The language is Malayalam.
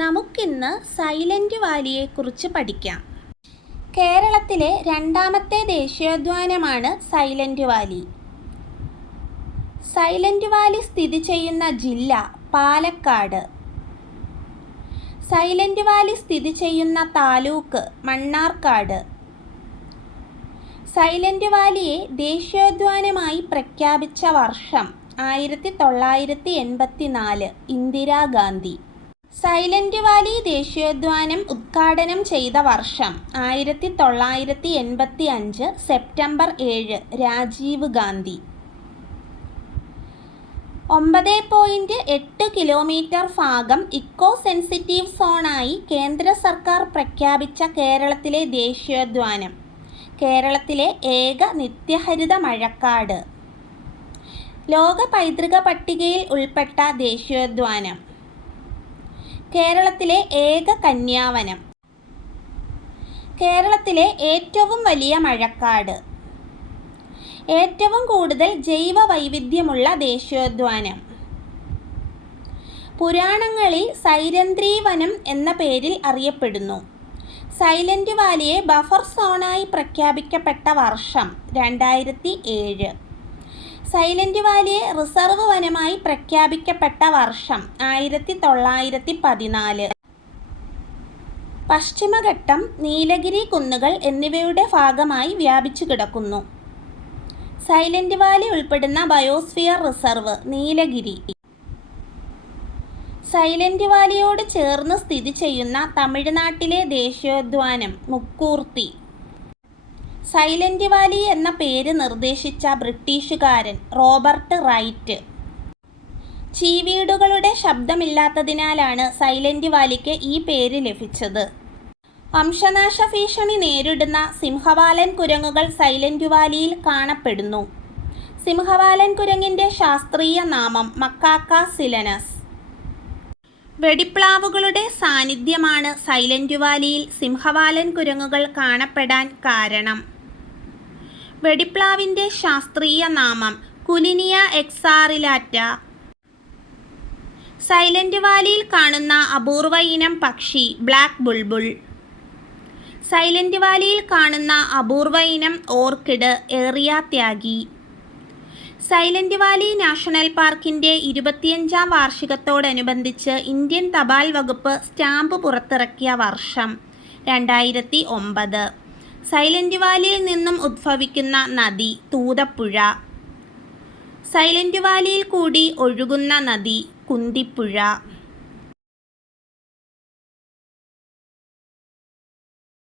നമുക്കിന്ന് സൈലന്റ് വാലിയെക്കുറിച്ച് പഠിക്കാം. കേരളത്തിലെ രണ്ടാമത്തെ ദേശീയോദ്യാനമാണ് സൈലന്റ് വാലി. സൈലന്റ് വാലി സ്ഥിതി ചെയ്യുന്ന ജില്ല പാലക്കാട്. സൈലന്റ് വാലി സ്ഥിതി ചെയ്യുന്ന താലൂക്ക് മണ്ണാർക്കാട്. സൈലന്റ് വാലിയെ ദേശീയോദ്യാനമായി പ്രഖ്യാപിച്ച വർഷം ആയിരത്തി തൊള്ളായിരത്തി എൺപത്തി നാല് ഇന്ദിരാഗാന്ധി. സൈലന്റ് വാലി ദേശീയോദ്യാനം ഉദ്ഘാടനം ചെയ്ത വർഷം ആയിരത്തി തൊള്ളായിരത്തി എൺപത്തി അഞ്ച് സെപ്റ്റംബർ ഏഴ് രാജീവ് ഗാന്ധി. ഒമ്പത് പോയിന്റ് എട്ട് കിലോമീറ്റർ ഭാഗം ഇക്കോ സെൻസിറ്റീവ് സോണായി കേന്ദ്ര സർക്കാർ പ്രഖ്യാപിച്ച കേരളത്തിലെ ദേശീയോദ്യാനം കേരളത്തിലെ ഏക നിത്യഹരിത മഴക്കാട്. ലോക പൈതൃക പട്ടികയിൽ ഉൾപ്പെട്ട ദേശീയോദ്യാനം കേരളത്തിലെ ഏക കന്യാവനം. കേരളത്തിലെ ഏറ്റവും വലിയ മഴക്കാട്. ഏറ്റവും കൂടുതൽ ജൈവ വൈവിധ്യമുള്ള ദേശീയോദ്വാനം പുരാണങ്ങളിൽ സൈരന്ധ്രി വനം എന്ന പേരിൽ അറിയപ്പെടുന്നു. സൈലന്റ് വാലിയെ ബഫർ സോണായി പ്രഖ്യാപിക്കപ്പെട്ട വർഷം രണ്ടായിരത്തി ഏഴ്. സൈലന്റ് വാലിയെ റിസർവ് വനമായി പ്രഖ്യാപിക്കപ്പെട്ട വർഷം ആയിരത്തി തൊള്ളായിരത്തി പതിനാല് പശ്ചിമഘട്ടം നീലഗിരി കുന്നുകൾ എന്നിവയുടെ ഭാഗമായി വ്യാപിച്ചു കിടക്കുന്നു. സൈലന്റ് വാലി ഉൾപ്പെടുന്ന ബയോസ്ഫിയർ റിസർവ് നീലഗിരി. സൈലന്റ് വാലിയോട് ചേർന്ന് സ്ഥിതി ചെയ്യുന്ന തമിഴ്നാട്ടിലെ ദേശീയോദ്വാനം മുക്കൂർത്തി. സൈലന്റ് വാലി എന്ന പേര് നിർദ്ദേശിച്ച ബ്രിട്ടീഷുകാരൻ റോബർട്ട് റൈറ്റ്. ചീവീടുകളുടെ ശബ്ദമില്ലാത്തതിനാലാണ് സൈലന്റ് വാലിക്ക് ഈ പേര് ലഭിച്ചത്. വംശനാശ ഭീഷണി നേരിടുന്ന സിംഹവാലൻ കുരങ്ങുകൾ സൈലന്റ് വാലിയിൽ കാണപ്പെടുന്നു. സിംഹവാലൻ കുരങ്ങിന്റെ ശാസ്ത്രീയ നാമം മക്കാക്ക സിലനസ്. വെടിപ്ലാവുകളുടെ സാന്നിധ്യമാണ് സൈലന്റ് വാലിയിൽ സിംഹവാലൻ കുരങ്ങുകൾ കാണപ്പെടാൻ കാരണം. വെടിപ്ലാവിന്റെ ശാസ്ത്രീയ നാമം കുലിനിയ എക്സാറിലാറ്റ. സൈലന്റ് വാലിയിൽ കാണുന്ന അപൂർവ ഇനം പക്ഷി ബ്ലാക്ക് ബുൾബുൾ. സൈലന്റ് വാലിയിൽ കാണുന്ന അപൂർവ ഇനം ഓർക്കിഡ് ഏറിയ ത്യാഗി. സൈലന്റ് വാലി നാഷണൽ പാർക്കിന്റെ ഇരുപത്തിയഞ്ചാം വാർഷികത്തോടനുബന്ധിച്ച് ഇന്ത്യൻ തപാൽ വകുപ്പ് സ്റ്റാമ്പ് പുറത്തിറക്കിയ വർഷം രണ്ടായിരത്തി ഒമ്പത്. സൈലന്റ് വാലിയിൽ നിന്നും ഉദ്ഭവിക്കുന്ന നദി തൂതപ്പുഴ. സൈലന്റ് വാലിയിൽ കൂടി ഒഴുകുന്ന നദി കുന്തിപ്പുഴ.